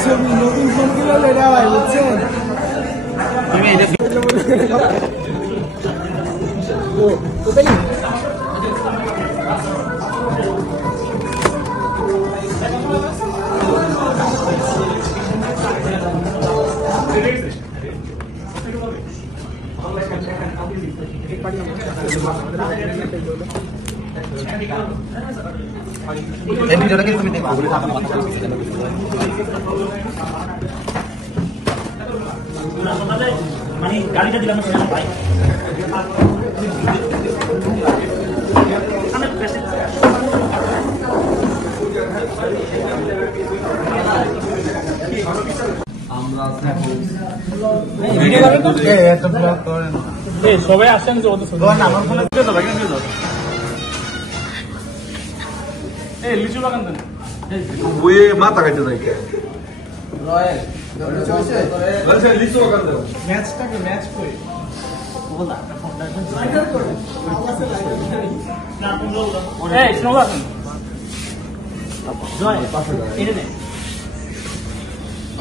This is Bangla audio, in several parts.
ছবি নতুন ফোন কিনলো এটা ভাই বুঝছেন তুমি এটা এই ভিডিওটা কি তুমি দেখো মানে গাড়িটা দিলাম ভাই সবাই আসেন লিচু বাগান দেন বইয়ে মাথা কাটতে যাই লিচু বাগান দেন ম্যাচটাকে ম্যাচ করে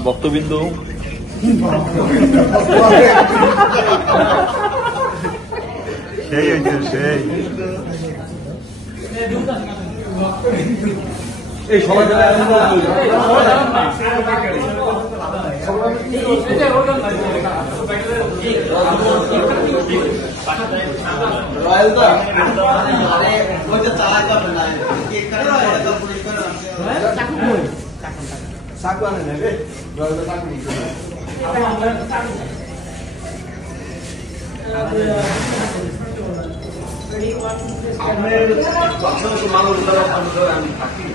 বক্তবিন্দু সেই সেই এই সবাই রয়্যাল তো আরে ওই যে চা করবে না কেক কাটা চাকু আনে নেবে রয়্যাল চাকু নিতে মানুষ দ্বারা আমি থাকি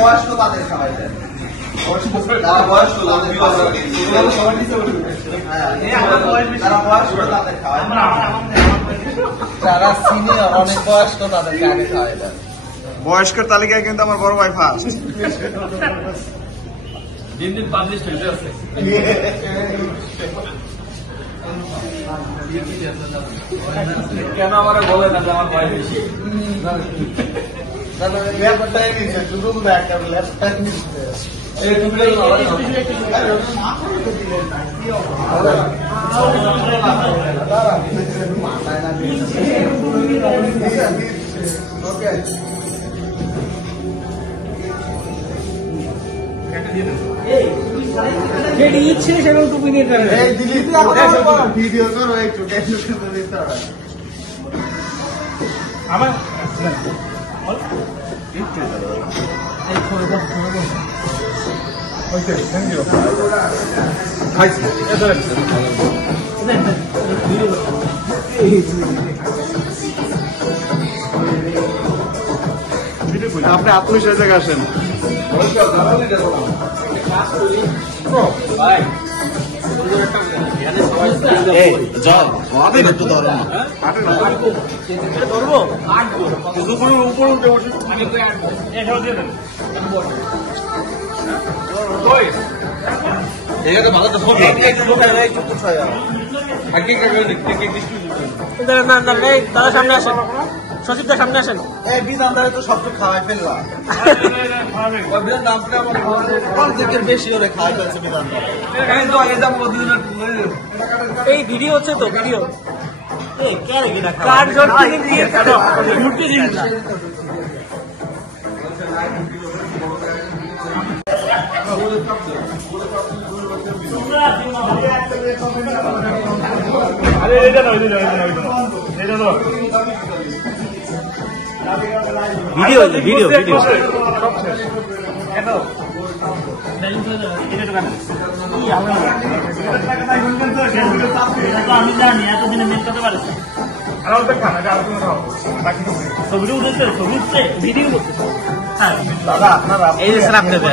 বয়স্ক তাদের খাওয়াই যায় যারা সিনিয়র অনেক বয়স্ক তাদেরকে আগে খাওয়াই দেয় বয়স্কের তালিকায় কিন্তু আমার বড় ভাই ফার্স্ট দিন দিন পাবলিশ হইতে আছে কেন আমার বলে না যে আমার বয়স বেশি ব্যাপারটাই নিচ্ছে শুধু একটা ল্যাপটপ নিচ্ছে যেটি ইচ্ছে সেরকম টুপি নিয়ে ভিডিও করো একটু আমার Okay, thank you. আপনি আত্মবিশ্বাস থেকে আসেন দাদা সামনে আসেন সচিবদার সামনে আসেন বিধানদারে তো সব খাওয়াই ফেললাম বেশি করে খাওয়াই ফেলছে এই ভিডিও হচ্ছে তো ভিডিও ভিডিও ভিডিও ভিডিও আমি জানি এতদিনে মেন করতে পারছি ছবিটা উঠেছে ছবি উঠছে ভিডিও করতেছে দাদা আপনার এই যে স্যার আপনাদের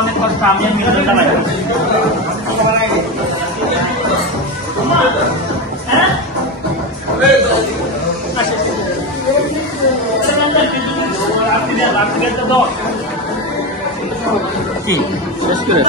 অনেক কষ্ট আমি মিলনটা লাগে কি শেষ করে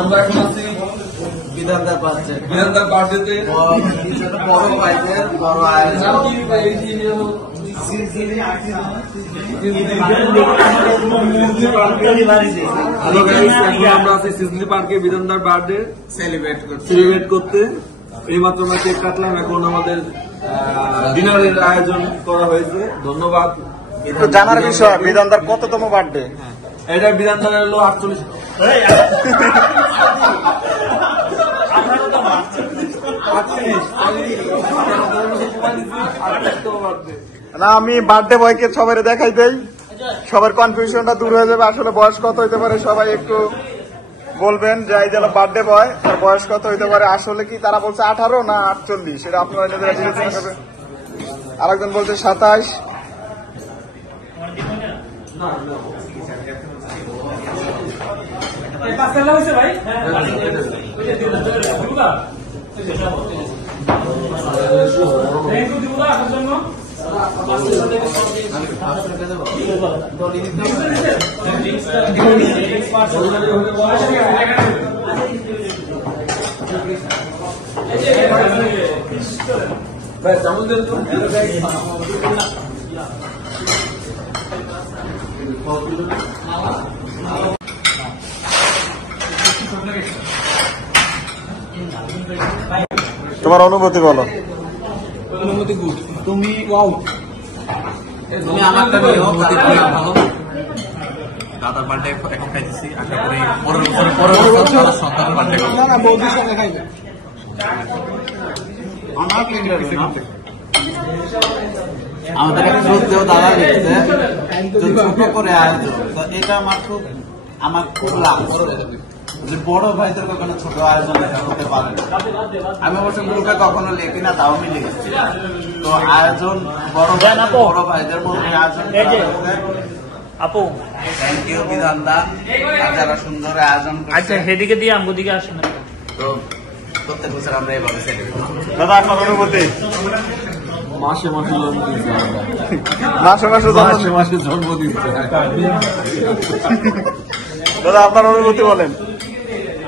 আমরা এখন আছি বিধানদার পাচ্ছে বড় ভাইদের বড় আয়োজন আমরা আছি সিজলি পার্কে বিধানদার বার্থডে সেলিব্রেট করতে এইমাত্র আমরা কেক কাটলাম। এখন আমাদের ডিনারের আয়োজন করা হয়েছে। ধন্যবাদ। একটু জানার বিষয় বিধানদার কততম বার্থডে? এটা বিধানদারের হলো 48। না আমি বার্থডে বয়কে সবাই দেখাই দেই, সবার কনফিউশনটা দূর হয়ে যাবে। আসলে বয়স কত হইতে পারে সবাই একটু বলবেন যে এই যে বার্থডে বয় তার বয়স কত হইতে পারে। আসলে কি তারা বলছে 18 না 48, সেটা আপনারা নিজেরা বিবেচনা করবেন। আরেকজন বলছে 27। তোমার অনুভূতি বলো। অনুমতি গুড। তুমি তুমি আমারটা নিও ভালো। দাদার বার্থডে এখন খাইতেছি, আশা করি পরের বছর সন্তানের বার্থডে বৌদির সঙ্গে খাইবে আমাদের শ্রদ্ধেয় দাদা দেখছে ছোট করে আয়োজন। তো এটা আমার খুব লাগছে যে বড় ভাইদের কখনো ছোট আয়োজন লেখা হতে পারে না। আমি অবশ্য গ্রুপে কখনো লেখি না, তাও আমি লিখেছি। তো আয়োজন বড় ভাইদের মধ্যে আয়োজন আপু থ্যাংক ইউ বিধানদা, যারা সুন্দর আয়োজন করছে। আচ্ছা সেদিকে দিয়ে আমগো দিকে আসেন। তো প্রত্যেক বছর আমরা এভাবে সেলিব্রেট করি। দাদা আপনার অনুভূতি? মাসে মাসে জন্ম দিচ্ছে, মাসে মাসে জন্ম দিচ্ছে। দাদা আপনার অনুভূতি বলেন।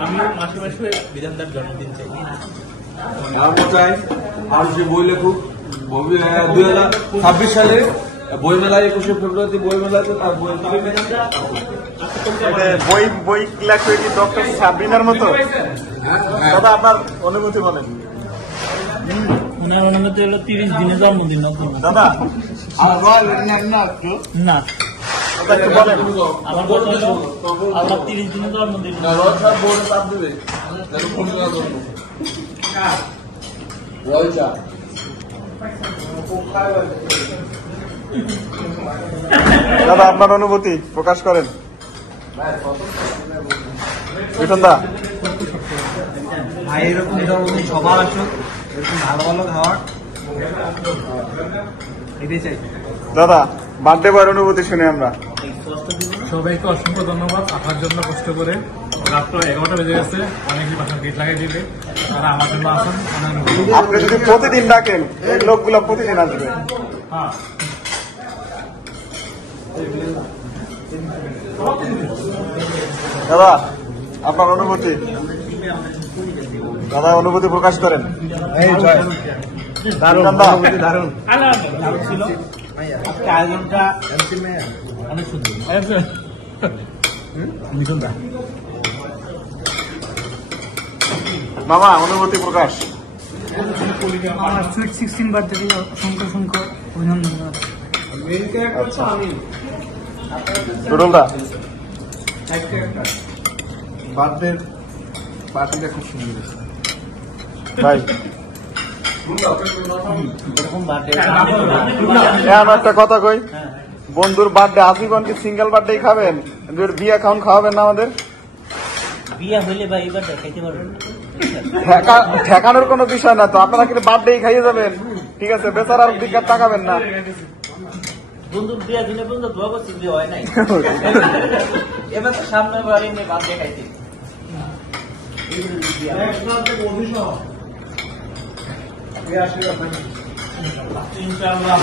আমি মাসে মাসে বিধানদার জন্মদিন চাই। আমি চাই আর যে বই লেখুক 2026 সালে বই মেলায় 21শে ফেব্রুয়ারিতে বই মেলাতে তার বই বই লেখবে কি ডক্টর সাবিনার মতো? দাদা আপনার অনুভূতি বলেন। ওনার অনুমতি হলো 30 দিনে জন্মদিন। দাদা আর বল না একটু না দাদা একটু বলেন। আমার কথা হলো আল্লাহ 30 দিনে জন্মদিন। দাদা আপনার অনুভূতি প্রকাশ করেন। বিঠন দা ভাই এরকম জন্মদিন সবার আসুক, এরকম ভালো ভালো খাওয়ার এটাই চাই। দাদা বার্থডে বয়ের অনুভূতি শুনে আমরা। সবাইকে অসংখ্য ধন্যবাদ আসার জন্য, কষ্ট করে। রাত্র 11টা বেজে গেছে, অনেকেই বাসার গেট লাগিয়ে দিবে, তারা আমার জন্য আসুন। আপনি যদি প্রতিদিন ডাকেন এই লোকগুলো প্রতিদিন আসবে। হ্যাঁ দাদা আপনার অনুভূতি? দাদা অনুভূতি প্রকাশ করেন। দারুণ ছিল আয়োজনটা অনেক সুন্দর। মামা অনুভূতি প্রকাশ। আমার সুইট 16 বার্থডে অসংখ্য আচ্ছা রুডলদা বার্থডে পার্টিটা খুব সুন্দর ভাই এখন একটা কথা কই, বন্ধুর বার্থডে আজীবন কি সিঙ্গেল বার্থডে খাবেন? বিয়া খাওন খাওয়াবেন না আমাদের? বিয়া হইলে বা এবার দেখাইতে পারবেন ঠেকানোর কোনো বিষয় না তো, আপনারা কিন্তু বার্থডে খাইয়ে যাবেন, ঠিক আছে? বেচারার দিকে তাকাবেন না। বন্ধুর বিয়া দিনে বন্ধু দোয়া করছি, বিয়ে হয় নাই এবার তো সামনে বাড়ি নিয়ে বাদ দেখাইছি ইনশাআল্লাহ